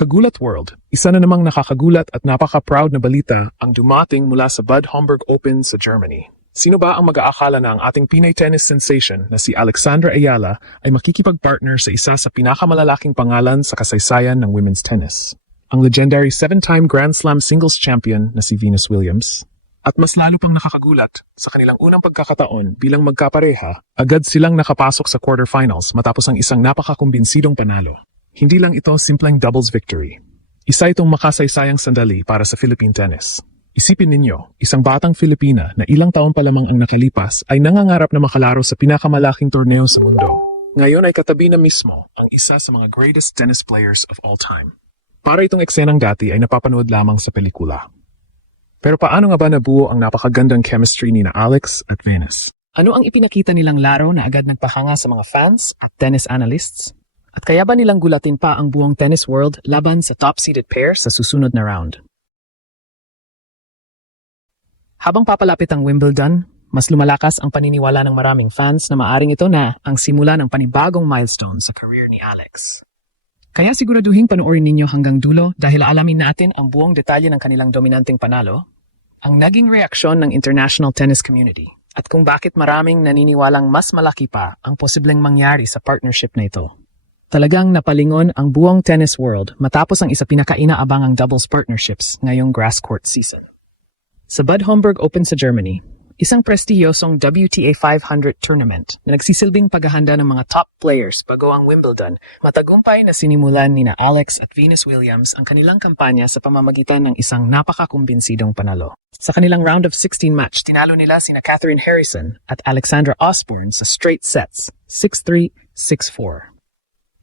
Kagulat World, isa na namang nakakagulat at napaka-proud na balita ang dumating mula sa Bad Homburg Open sa Germany. Sino ba ang mag-aakala na ang ating Pinay tennis sensation na si Alexandra Ayala ay makikipag-partner sa isa sa pinakamalalaking pangalan sa kasaysayan ng women's tennis? Ang legendary 7-time Grand Slam singles champion na si Venus Williams. At mas lalo pang nakakagulat, sa kanilang unang pagkakataon bilang magkapareha, agad silang nakapasok sa quarterfinals matapos ang isang napakakumbinsidong panalo. Hindi lang ito simpleng doubles victory. Isa itong makasaysayang sandali para sa Philippine tennis. Isipin ninyo, isang batang Filipina na ilang taon pa lamang ang nakalipas ay nangangarap na makalaro sa pinakamalaking torneo sa mundo. Ngayon ay katabi na mismo ang isa sa mga greatest tennis players of all time. Para itong eksenang dati ay napapanood lamang sa pelikula. Pero paano nga ba nabuo ang napakagandang chemistry ni na Alex at Venus? Ano ang ipinakita nilang laro na agad nagpahanga sa mga fans at tennis analysts? At kaya ba nilang gulatin pa ang buong tennis world laban sa top-seeded pair sa susunod na round? Habang papalapit ang Wimbledon, mas lumalakas ang paniniwala ng maraming fans na maaring ito na ang simula ng panibagong milestone sa career ni Alex. Kaya siguraduhin panoorin ninyo hanggang dulo dahil alamin natin ang buong detalye ng kanilang dominanteng panalo, ang naging reaksyon ng international tennis community, at kung bakit maraming naniniwalang mas malaki pa ang posibleng mangyari sa partnership na ito. Talagang napalingon ang buong tennis world matapos ang isa pinakainaabangang doubles partnerships ngayong grass court season. Sa Bad Homburg Open sa Germany, isang prestihiyosong WTA 500 tournament na nagsisilbing paghahanda ng mga top players bago ang Wimbledon, matagumpay na sinimulan ni na Alex at Venus Williams ang kanilang kampanya sa pamamagitan ng isang napakakumbinsidong panalo. Sa kanilang round of 16 match, tinalo nila sina Catherine Harrison at Alexandra Osborne sa straight sets, 6-3, 6-4.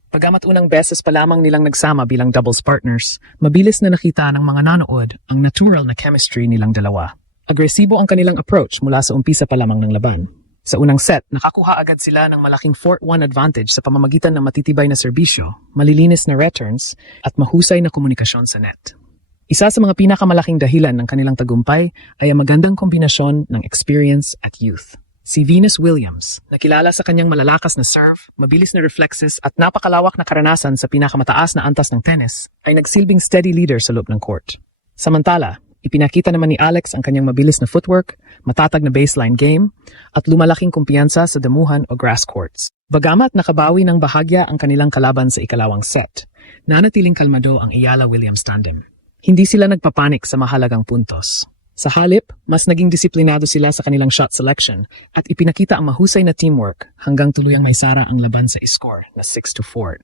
Pagamat unang beses pa lamang nilang nagsama bilang doubles partners, mabilis na nakita ng mga nanood ang natural na chemistry nilang dalawa. Agresibo ang kanilang approach mula sa umpisa pa lamang ng laban. Sa unang set, nakakuha agad sila ng malaking 4-1 advantage sa pamamagitan ng matitibay na serbisyo, malilinis na returns, at mahusay na komunikasyon sa net. Isa sa mga pinakamalaking dahilan ng kanilang tagumpay ay ang magandang kombinasyon ng experience at youth. Si Venus Williams, na kilala sa kanyang malalakas na serve, mabilis na reflexes at napakalawak na karanasan sa pinakamataas na antas ng tennis, ay nagsilbing steady leader sa loob ng court. Samantala, ipinakita naman ni Alex ang kanyang mabilis na footwork, matatag na baseline game, at lumalaking kumpiyansa sa damuhan o grass courts. Bagamat nakabawi ng bahagya ang kanilang kalaban sa ikalawang set, nanatiling kalmado ang Ayala-Williams tandem. Hindi sila nagpapanik sa mahalagang puntos. Sa halip, mas naging disiplinado sila sa kanilang shot selection at ipinakita ang mahusay na teamwork hanggang tuluyang may sara ang laban sa score na 6-4.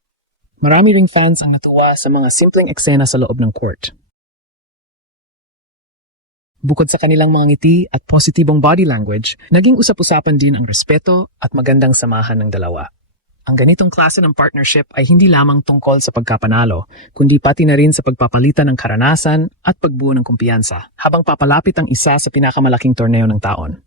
Marami ring fans ang natuwa sa mga simpleng eksena sa loob ng court. Bukod sa kanilang mga ngiti at positibong body language, naging usap-usapan din ang respeto at magandang samahan ng dalawa. Ang ganitong klase ng partnership ay hindi lamang tungkol sa pagkapanalo, kundi pati na rin sa pagpapalitan ng karanasan at pagbuo ng kumpiyansa habang papalapit ang isa sa pinakamalaking torneo ng taon,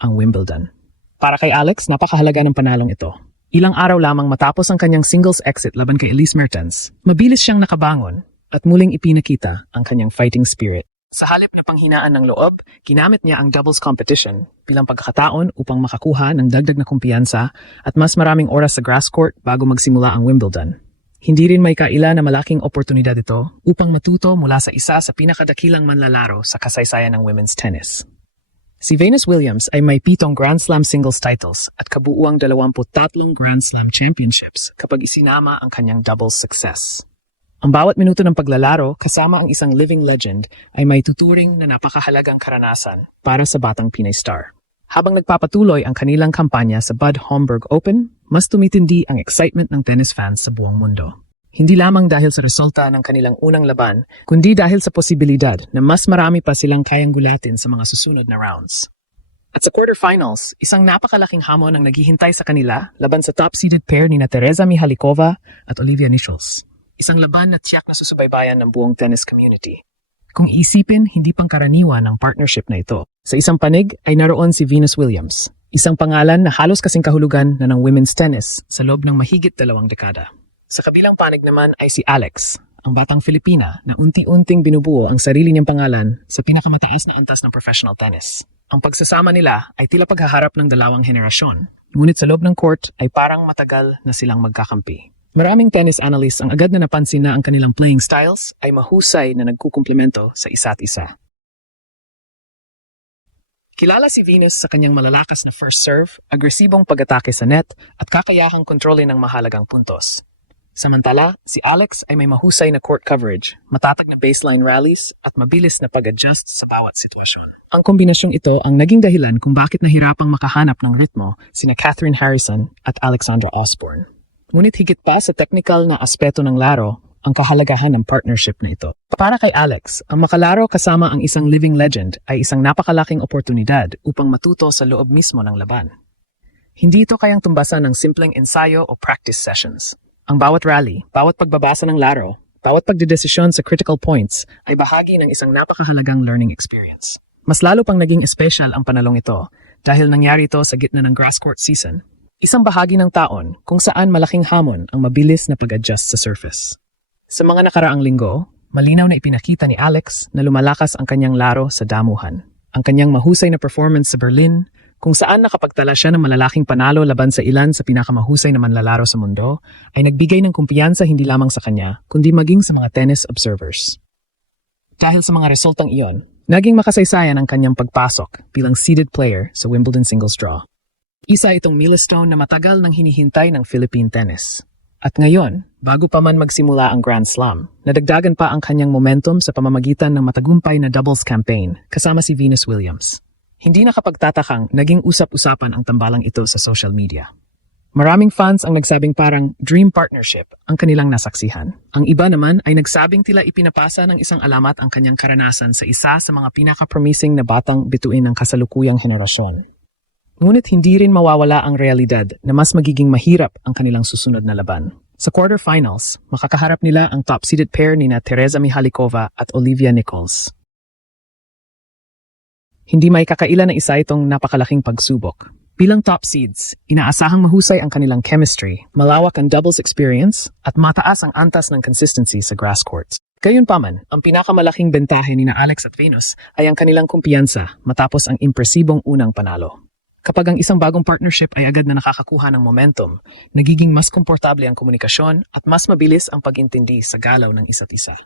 ang Wimbledon. Para kay Alex, napakahalaga ng panalong ito. Ilang araw lamang matapos ang kanyang singles exit laban kay Elise Mertens, mabilis siyang nakabangon at muling ipinakita ang kanyang fighting spirit. Sa halip na panghinaan ng loob, ginamit niya ang doubles competition bilang pagkakataon upang makakuha ng dagdag na kumpiyansa at mas maraming oras sa grass court bago magsimula ang Wimbledon. Hindi rin may kaila na malaking oportunidad ito upang matuto mula sa isa sa pinakadakilang manlalaro sa kasaysayan ng women's tennis. Si Venus Williams ay may 7 Grand Slam singles titles at kabuuang 23 Grand Slam championships kapag isinama ang kanyang doubles success. Ang bawat minuto ng paglalaro kasama ang isang living legend ay may tuturing na napakahalagang karanasan para sa batang Pinay star. Habang nagpapatuloy ang kanilang kampanya sa Bad Homburg Open, mas tumitindi ang excitement ng tennis fans sa buong mundo. Hindi lamang dahil sa resulta ng kanilang unang laban, kundi dahil sa posibilidad na mas marami pa silang kayang gulatin sa mga susunod na rounds. At sa quarterfinals, isang napakalaking hamon ang naghihintay sa kanila laban sa top-seeded pair ni na Teresa Mihalikova at Olivia Nichols. Isang laban na tiyak na susubaybayan ng buong tennis community. Kung isipin, hindi pangkaraniwan ang partnership na ito. Sa isang panig ay naroon si Venus Williams, isang pangalan na halos kasing kahulugan na ng women's tennis sa loob ng mahigit 2 dekada. Sa kabilang panig naman ay si Alex, ang batang Filipina na unti-unting binubuo ang sarili niyang pangalan sa pinakamataas na antas ng professional tennis. Ang pagsasama nila ay tila paghaharap ng dalawang henerasyon, ngunit sa loob ng court ay parang matagal na silang magkakampi. Maraming tennis analysts ang agad na napansin na ang kanilang playing styles ay mahusay na nagkukumplemento sa isa't isa. Kilala si Venus sa kanyang malalakas na first serve, agresibong pag-atake sa net, at kakayahang kontrolin ng mahalagang puntos. Samantala, si Alex ay may mahusay na court coverage, matatag na baseline rallies, at mabilis na pag-adjust sa bawat sitwasyon. Ang kombinasyong ito ang naging dahilan kung bakit nahirapang makahanap ng ritmo sina Catherine Harrison at Alexandra Osborne. Ngunit higit pa sa technical na aspeto ng laro, ang kahalagahan ng partnership na ito. Para kay Alex, ang makalaro kasama ang isang living legend ay isang napakalaking oportunidad upang matuto sa loob mismo ng laban. Hindi ito kayang tumbasan ng simpleng ensayo o practice sessions. Ang bawat rally, bawat pagbabasa ng laro, bawat pagdedesisyon sa critical points ay bahagi ng isang napakahalagang learning experience. Mas lalo pang naging espesyal ang panalong ito dahil nangyari ito sa gitna ng grass court season, isang bahagi ng taon kung saan malaking hamon ang mabilis na pag-adjust sa surface. Sa mga nakaraang linggo, malinaw na ipinakita ni Alex na lumalakas ang kanyang laro sa damuhan. Ang kanyang mahusay na performance sa Berlin, kung saan nakapagtala siya ng malalaking panalo laban sa ilan sa pinakamahusay na manlalaro sa mundo, ay nagbigay ng kumpiyansa hindi lamang sa kanya, kundi maging sa mga tennis observers. Dahil sa mga resultang iyon, naging makasaysayan ang kanyang pagpasok bilang seeded player sa Wimbledon singles draw. Isa itong milestone na matagal nang hinihintay ng Philippine tennis. At ngayon, bago pa man magsimula ang Grand Slam, nadagdagan pa ang kanyang momentum sa pamamagitan ng matagumpay na doubles campaign kasama si Venus Williams. Hindi nakapagtatakang naging usap-usapan ang tambalang ito sa social media. Maraming fans ang nagsabing parang dream partnership ang kanilang nasaksihan. Ang iba naman ay nagsabing tila ipinapasa ng isang alamat ang kanyang karanasan sa isa sa mga pinaka-promising na batang bituin ng kasalukuyang henerasyon. Ngunit hindi rin mawawala ang realidad na mas magiging mahirap ang kanilang susunod na laban. Sa quarterfinals, makakaharap nila ang top-seeded pair ni Teresa Mihalikova at Olivia Nichols. Hindi may kakaila na isa itong napakalaking pagsubok. Bilang top seeds, inaasahang mahusay ang kanilang chemistry, malawak ang doubles experience, at mataas ang antas ng consistency sa grass courts. Gayunpaman, ang pinakamalaking bentahe ni Alex at Venus ay ang kanilang kumpiyansa matapos ang impresibong unang panalo. Kapag ang isang bagong partnership ay agad na nakakakuha ng momentum, nagiging mas komportable ang komunikasyon at mas mabilis ang pag-intindi sa galaw ng isa't isa.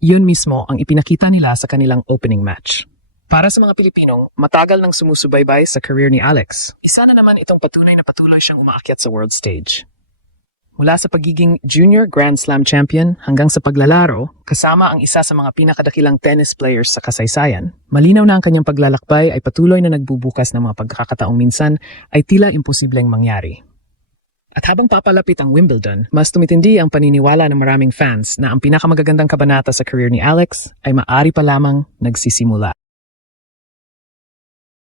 Iyon mismo ang ipinakita nila sa kanilang opening match. Para sa mga Pilipinong matagal nang sumusubaybay sa career ni Alex, isa na naman itong patunay na patuloy siyang umaakyat sa world stage. Mula sa pagiging junior Grand Slam champion hanggang sa paglalaro, kasama ang isa sa mga pinakadakilang tennis players sa kasaysayan, malinaw na ang kanyang paglalakbay ay patuloy na nagbubukas ng mga pagkakataong minsan ay tila imposibleng mangyari. At habang papalapit ang Wimbledon, mas tumitindi ang paniniwala ng maraming fans na ang pinakamagagandang kabanata sa career ni Alex ay maaari pa lamang nagsisimula.